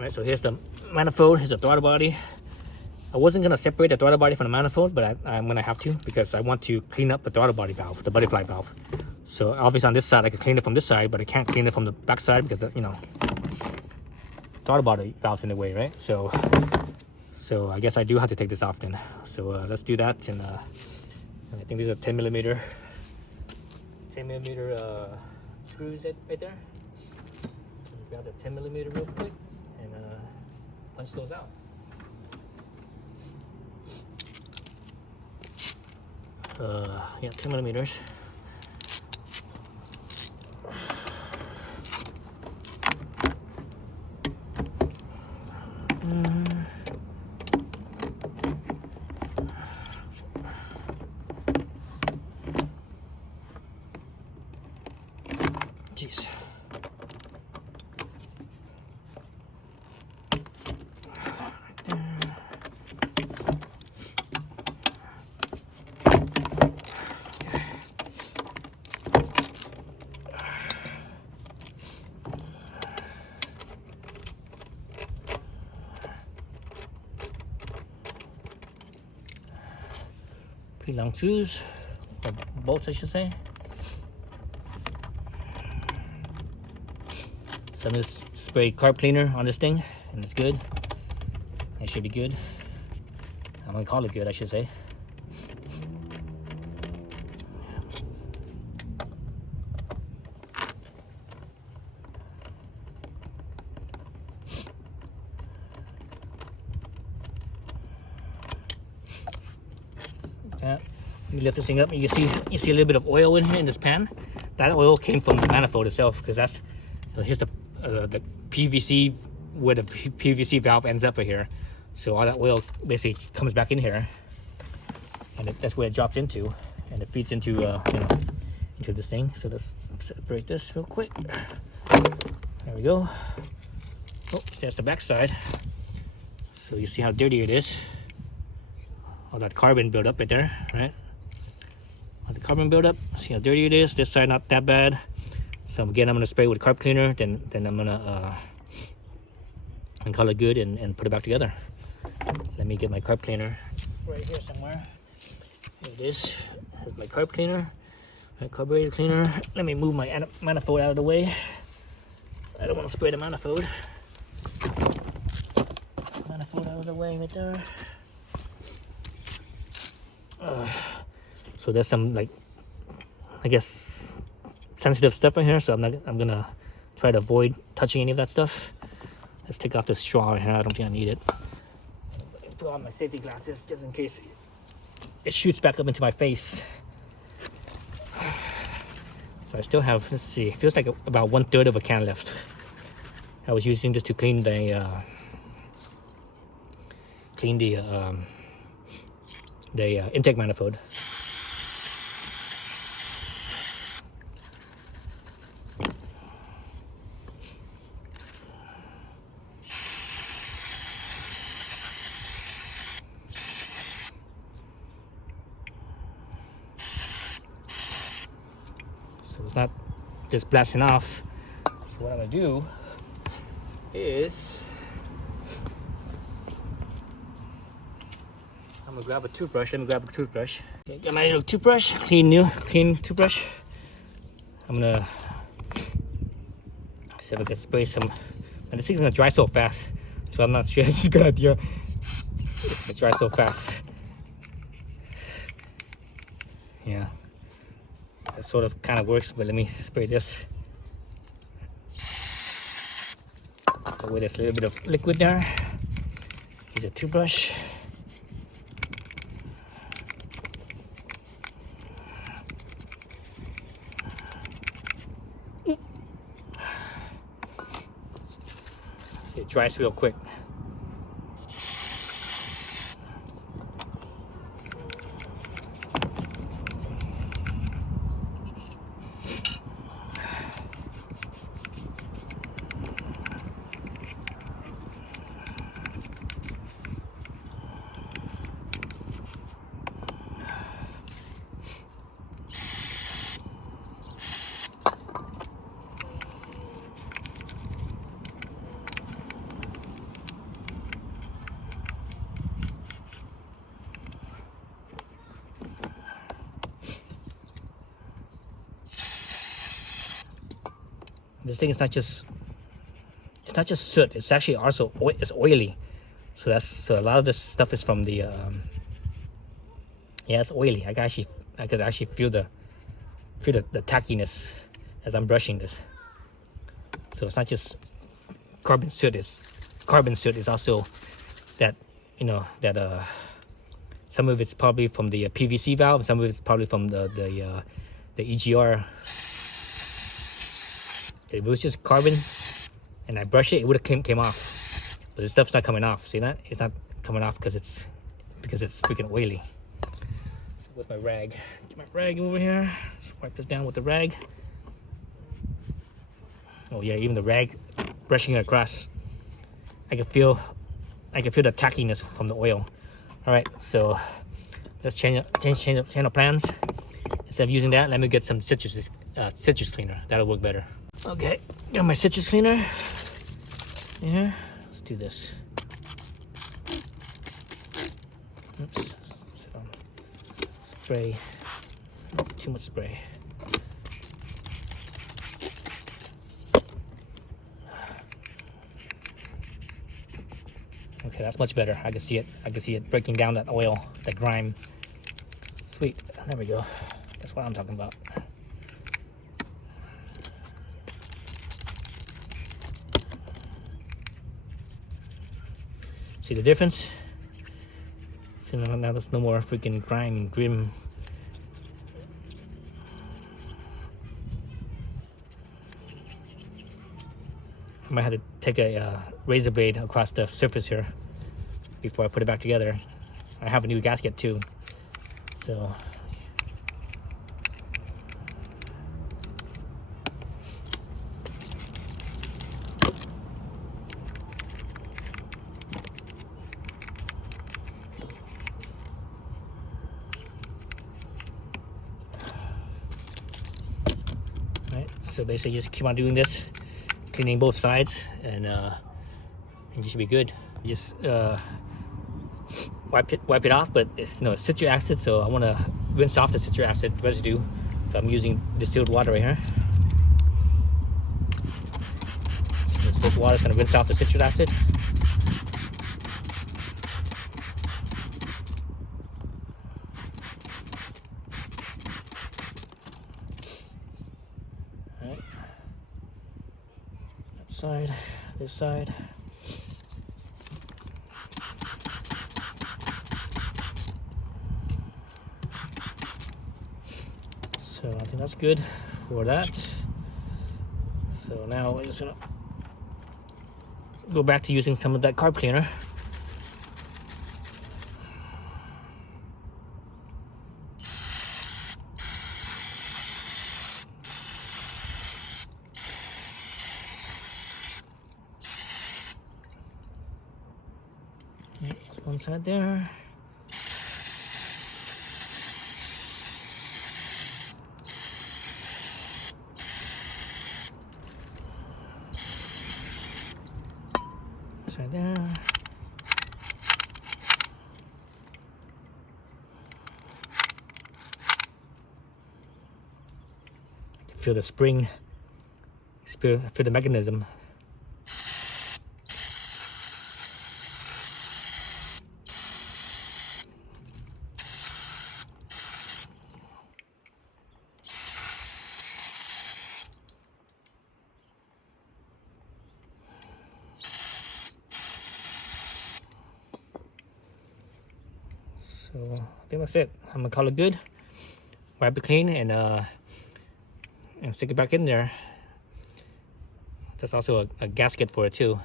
Alright, so here's the manifold, here's the throttle body. I wasn't going to separate the throttle body from the manifold, but I'm going to have to because I want to clean up the throttle body valve, the butterfly valve. So obviously on this side, I can clean it from this side, but I can't clean it from the back side because, you know, throttle body valve's in the way, right? So I guess I do have to take this off then. So let's do that. And I think these are 10 millimeter screws right there. So grab the 10 millimeter real quick and punch those out. Yeah, 10 millimeters. Jeez. Pretty long screws, or bolts I should say. So I'm just sprayed carb cleaner on this thing, and it's good. It should be good. I'm gonna call it good, I should say. Let me lift this thing up, and you see a little bit of oil in here in this pan. That oil came from the manifold itself, because that's here's the PVC where the PVC valve ends up right here. So all that oil basically comes back in here, and that's where it drops into, and it feeds into you know, into this thing. So let's separate this real quick. There we go. Oh, that's the back side. So you see how dirty it is. All that carbon buildup right there, right? All the carbon buildup. See how dirty it is. This side not that bad. So again, I'm gonna spray with carb cleaner. Then I'm gonna and call it good and put it back together. Let me get my carb cleaner right here somewhere. Here it is. Here's my carb cleaner, my carburetor cleaner. Let me move my manifold out of the way. I don't want to spray the manifold. Manifold out of the way right there. So there's some, like, I guess sensitive stuff in here, so I'm gonna try to avoid touching any of that stuff. Let's take off this straw here. I don't think I need it. Put on my safety glasses just in case it shoots back up into my face. So I still have, let's see, it feels like about 1/3 of a can left. I was using this to clean the intake manifold. So it's not just blasting off. So what I'm gonna do is I'm gonna grab a toothbrush. Let me grab a toothbrush. Okay, got my little toothbrush, clean toothbrush. I'm gonna see if I can spray some. And this thing's gonna dry so fast, so I'm not sure it's a good idea. It dries so fast. Yeah, that sort of kind of works, but let me spray this. So with this little bit of liquid there, use a toothbrush. It dries real quick. This thing is not just soot. It's actually also it's oily. So a lot of this stuff is from the yeah, it's oily. I could actually feel the tackiness as I'm brushing this. So it's not just carbon soot. Carbon soot is also that, you know, that some of it's probably from the PVC valve, some of it's probably from the EGR. If it was just carbon and I brush it, it would have came off. But this stuff's not coming off. See that? It's not coming off because it's freaking oily. So with my rag, get my rag over here. Just wipe this down with the rag. Oh yeah, even the rag brushing it across, I can feel the tackiness from the oil. All right, so let's change channel plans. Instead of using that, let me get some citrus cleaner. That'll work better. Okay, got my citrus cleaner. Yeah, let's do this. Oops, spray. Not too much spray. Okay, that's much better. I can see it breaking down that oil, that grime. Sweet. There we go. That's what I'm talking about. See the difference? So now there's no more freaking grime and grim. I might have to take a razor blade across the surface here before I put it back together. I have a new gasket too, so so basically just keep on doing this, cleaning both sides, and you should be good. You just wipe it off, but it's, you know, citric acid, so I want to rinse off the citric acid residue. So I'm using distilled water right here. So this water is going to rinse off the citric acid. Side, this side. So I think that's good for that. So now we're just gonna go back to using some of that carb cleaner. One side there. Side there. I can feel the spring. Feel the mechanism. So I think that's it. I'm gonna call it good. Wipe it clean and stick it back in there. There's also a gasket for it too.